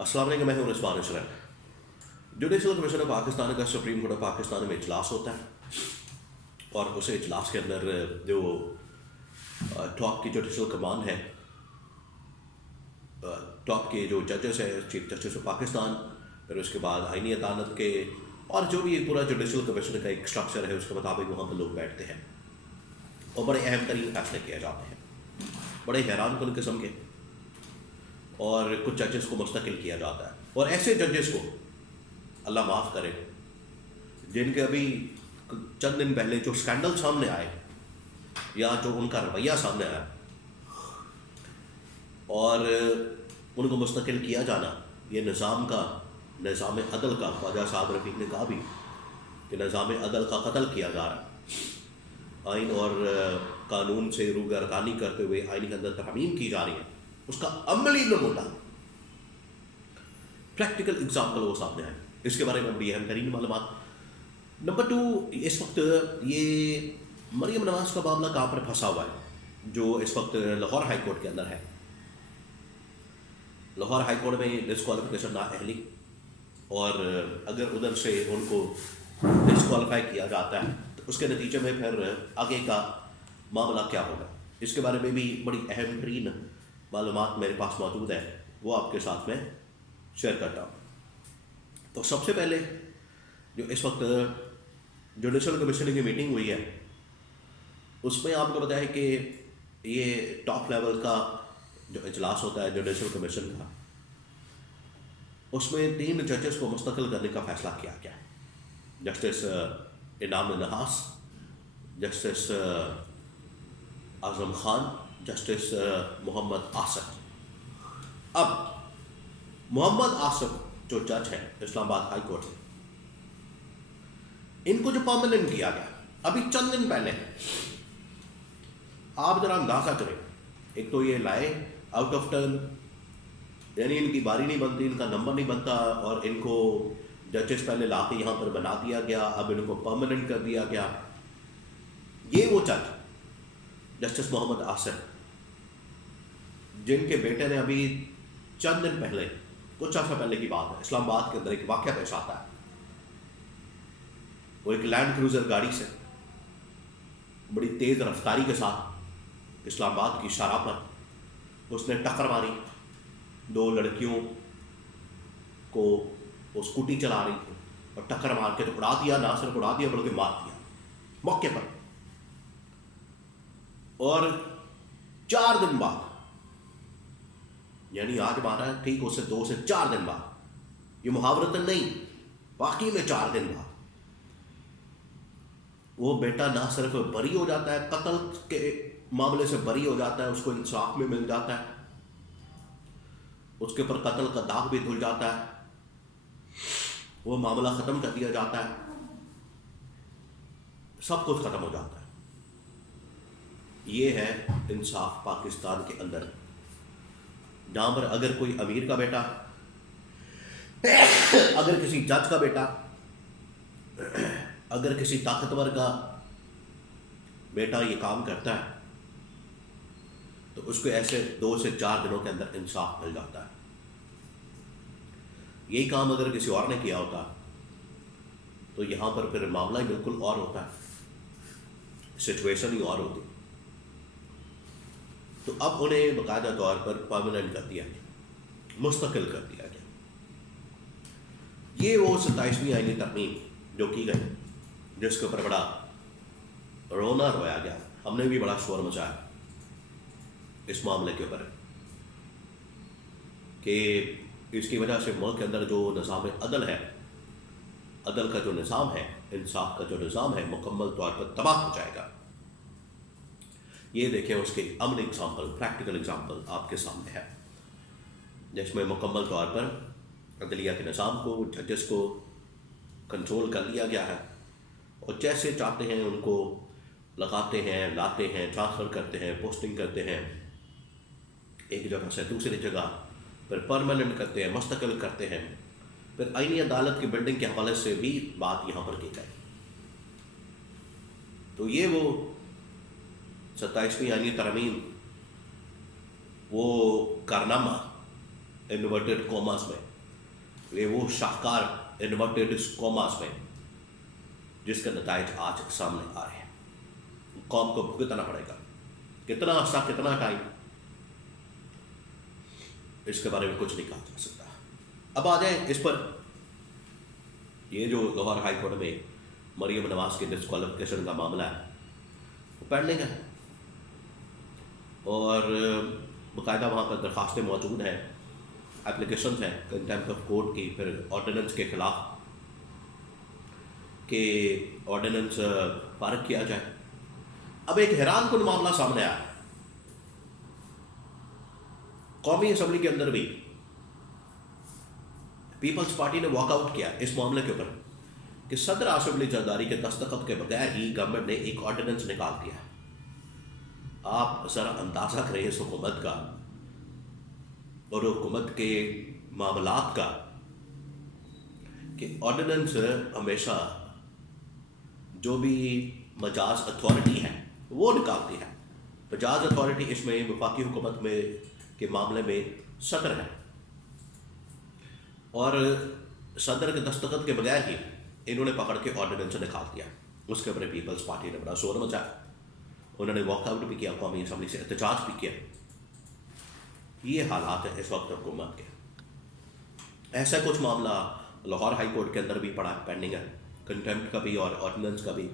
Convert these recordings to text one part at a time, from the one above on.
السلام علیکم، میں ہوں عثمان اشرف۔ جوڈیشل کمیشن آف پاکستان کا سپریم کورٹ آف پاکستان میں اجلاس ہوتا ہے، اور اس اجلاس کے اندر جو ٹاپ کی جوڈیشل کمان ہے، ٹاپ کے جو ججز ہیں، چیف جسٹس آف پاکستان، پھر اس کے بعد آئینی عدالت کے، اور جو بھی پورا جوڈیشل کمیشن کا ایک اسٹرکچر ہے، اس کے مطابق وہاں پہ لوگ بیٹھتے ہیں اور بڑے اہم ترین فیصلے کیے جاتے ہیں، بڑے حیران کن قسم کے، اور کچھ ججز کو مستقل کیا جاتا ہے، اور ایسے ججز کو اللہ معاف کرے جن کے ابھی چند دن پہلے جو اسکینڈل سامنے آئے یا جو ان کا رویہ سامنے آیا، اور ان کو مستقل کیا جانا، یہ نظام عدل کا، خواجہ صاحب رفیق نے کہا بھی کہ نظام عدل کا قتل کیا جا رہا ہے، آئین اور قانون سے روگردانی کرتے ہوئے آئین کے اندر ترمیم کی جا رہی ہے، اس کا عملی نمونہ، پریکٹیکل ایگزامپل وہ سامنے آئے۔ اس کے بارے میں بھی اہم ترین معلومات۔ نمبر 2، اس وقت یہ مریم نواز کا معاملہ کہاں پر پھنسا ہوا ہے، جو اس وقت لاہور ہائی کورٹ کے اندر ہے۔ لاہور ہائی کورٹ میں ڈسکوالیفیکیشن نااہلی، اور اگر ادھر سے ان کو ڈسکوالیفائی کیا جاتا ہے تو اس کے نتیجے میں پھر آگے کا معاملہ کیا ہوگا، اس کے بارے میں بھی بڑی اہم ترین معلومات میرے پاس موجود ہے، وہ آپ کے ساتھ میں شیئر کرتا ہوں۔ تو سب سے پہلے جو اس وقت جوڈیشل کمیشن کی میٹنگ ہوئی ہے، اس میں آپ کو بتایا کہ یہ ٹاپ لیول کا جو اجلاس ہوتا ہے جوڈیشل کمیشن کا، اس میں 3 ججز کو مستقل کرنے کا فیصلہ کیا گیا ہے، جسٹس انعام نحاس، جسٹس اعظم خان، جسٹس محمد آصف۔ اب محمد آصف جو جج ہیں اسلام آباد ہائی کورٹ، ان کو جو پرماننٹ کیا گیا ابھی چند دن پہلے، آپ ذرا اندازہ کریں، ایک تو یہ لائے آؤٹ آف ٹرن، یعنی ان کی باری نہیں بنتی، ان کا نمبر نہیں بنتا، اور ان کو ججز پہلے لا کے یہاں پر بنا دیا گیا، اب ان کو پرماننٹ کر دیا گیا۔ یہ وہ جج جسٹس محمد آصف، جن کے بیٹے نے ابھی چند دن پہلے، کچھ عرصہ پہلے کی بات ہے، اسلام آباد کے اندر ایک واقعہ پیش آتا ہے۔ وہ ایک لینڈ کروزر گاڑی سے بڑی تیز رفتاری کے ساتھ اسلام آباد کی شارع پر اس نے ٹکر ماری، 2 لڑکیوں کو، وہ اسکوٹی چلا رہی تھی، اور ٹکر مار کے تو اڑا دیا، نہ صرف اڑا دیا بلکہ مار دیا موقع پر۔ اور 4 دن بعد، یعنی آج مارا ہے ٹھیک، اس سے 2 سے 4 دن بعد، یہ محاورتاً نہیں، واقعی میں 4 دن بعد، وہ بیٹا نہ صرف بری ہو جاتا ہے، قتل کے معاملے سے بری ہو جاتا ہے، اس کو انصاف میں مل جاتا ہے، اس کے اوپر قتل کا داغ بھی دھل جاتا ہے، وہ معاملہ ختم کر دیا جاتا ہے، سب کچھ ختم ہو جاتا ہے۔ یہ ہے انصاف پاکستان کے اندر، جہاں پر اگر کوئی امیر کا بیٹا، اگر کسی جج کا بیٹا، اگر کسی طاقتور کا بیٹا یہ کام کرتا ہے تو اس کو ایسے 2 سے 4 دنوں کے اندر انصاف مل جاتا ہے۔ یہی کام اگر کسی اور نے کیا ہوتا تو یہاں پر پھر معاملہ ہی بالکل اور ہوتا ہے، سچویشن ہی اور ہوتی۔ تو اب انہیں باقاعدہ طور پر پرماننٹ کر دیا گیا، مستقل کر دیا گیا۔ یہ وہ 27ویں آئینی ترمیم جو کی گئی، جس کے اوپر بڑا رونا رویا گیا، ہم نے بھی بڑا شور مچایا اس معاملے کے اوپر، کہ اس کی وجہ سے ملک کے اندر جو نظام عدل ہے، عدل کا جو نظام ہے، انصاف کا جو نظام ہے، مکمل طور پر تباہ ہو جائے گا۔ یہ دیکھیں اس کے عملی ایگزامپل، پریکٹیکل ایگزامپل آپ کے سامنے ہے، جس میں مکمل طور پر عدلیہ کے نظام کو، ججز کو کنٹرول کر لیا گیا ہے، اور جیسے چاہتے ہیں ان کو لگاتے ہیں، لاتے ہیں، ٹرانسفر کرتے ہیں، پوسٹنگ کرتے ہیں ایک جگہ سے دوسری جگہ، پھر پرماننٹ کرتے ہیں، مستقل کرتے ہیں، پھر آئینی عدالت کی بلڈنگ کے حوالے سے بھی بات یہاں پر کی جائے۔ تو یہ وہ 27ویں آئینی ترمیم، وہ کارنامہ انورٹیڈ کوماس میں، یہ وہ شاہکار انورٹیڈ کوماس میں جس کے نتائج آج سامنے آ رہے ہیں، قوم کو بھگتنا پڑے گا، کتنا عرصہ، کتنا ٹائم، اس کے بارے میں کچھ نہیں کہا جا سکتا۔ اب آ جائیں اس پر، یہ جو لاہور ہائی کورٹ میں مریم نواز کے ڈسکوالیفیکیشن کا معاملہ ہے وہ پینڈنگ ہے، اور باقاعدہ وہاں پر درخواستیں موجود ہیں، اپلیکیشنز ہیں کنٹیمپٹ آف کورٹ کی، پھر آرڈیننس کے خلاف کہ آرڈیننس فارغ کیا جائے۔ اب ایک حیران کن معاملہ سامنے آیا، قومی اسمبلی کے اندر بھی پیپلز پارٹی نے واک آؤٹ کیا اس معاملے کے اوپر کہ صدر آصف علی زرداری کے دستخط کے بغیر ہی گورنمنٹ نے ایک آرڈیننس نکال دیا۔ آپ ذرا اندازہ کریں اس حکومت کا اور حکومت کے معاملات کا کہ آرڈیننس ہمیشہ جو بھی مجاز اتھارٹی ہے وہ نکالتی ہے۔ مجاز اتھارٹی اس میں وفاقی حکومت میں کے معاملے میں صدر ہے، اور صدر کے دستخط کے بغیر ہی انہوں نے پکڑ کے آرڈیننس نکال دیا۔ اس کے اوپر پیپلز پارٹی نے بڑا شور مچایا، انہوں نے واک آؤٹ بھی کیا، قومی اسمبلی سے احتجاج بھی کیا۔ یہ حالات ہیں اس وقت حکومت کے۔ ایسا کچھ معاملہ لاہور ہائی کورٹ کے اندر بھی پڑا پینڈنگ ہے، کنٹیمپٹ کا بھی اور آرڈیننس کا بھی،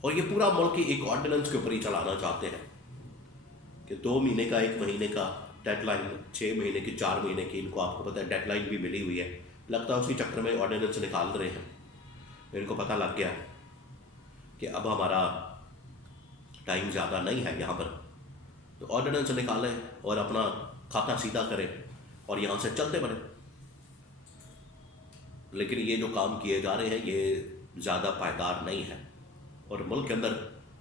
اور یہ پورا ملک ہی ایک آرڈیننس کے اوپر ہی چلانا چاہتے ہیں کہ 2 مہینے کا، 1 مہینے کا ڈیڈ لائن، 6 مہینے کی، 4 مہینے کی، ان کو آپ کو پتہ ہے ڈیڈ لائن بھی ملی ہوئی ہے، لگتا ہے اسی چکر میں آرڈیننس نکال رہے ہیں۔ ان کو پتہ لگ گیا کہ اب ہمارا ٹائم زیادہ نہیں ہے یہاں پر، تو آرڈیننس نکالیں اور اپنا کھاتا سیدھا کریں اور یہاں سے چلتے بڑھیں۔ لیکن یہ جو کام کیے جا رہے ہیں یہ زیادہ پائیدار نہیں ہے، اور ملک کے اندر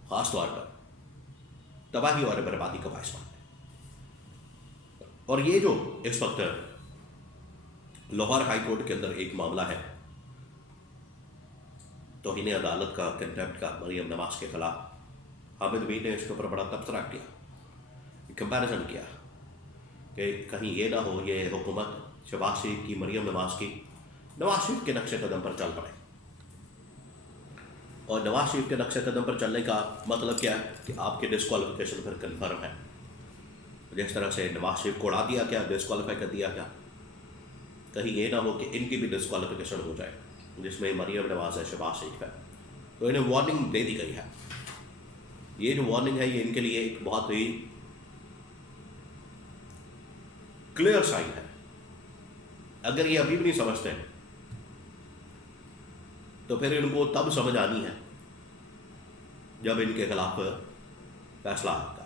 خاص طور پر تباہی اور بربادی کا باعث بنتا ہے۔ اور یہ جو اس وقت لاہور ہائی کورٹ کے اندر ایک معاملہ ہے توہین عدالت کا، کنٹیمپٹ کا، مریم نواز کے خلاف، حامد میر نے اس کے اوپر بڑا تبصرہ کیا، کمپیریزن کیا کہ کہیں یہ نہ ہو یہ حکومت شہباز شریف کی، مریم نواز کی، نواز شریف کے نقش قدم پر چل پڑے۔ اور نواز شریف کے نقش قدم پر چلنے کا مطلب کیا ہے کہ آپ کے ڈسکوالیفیکیشن پھر کنفرم ہے۔ جس طرح سے نواز شریف کو اڑا دیا گیا، ڈسکوالیفائی کر دیا گیا، کہیں یہ نہ ہو کہ ان کی بھی ڈسکوالیفیکیشن ہو جائے، جس میں مریم نواز ہے، شہباز شریف ہے۔ تو انہیں وارننگ دے دی گئی ہے۔ یہ جو وارننگ ہے یہ ان کے لیے ایک بہت ہی کلیئر سائن ہے۔ اگر یہ ابھی بھی نہیں سمجھتے ہیں تو پھر ان کو تب سمجھ آنی ہے جب ان کے خلاف فیصلہ آتا ہے۔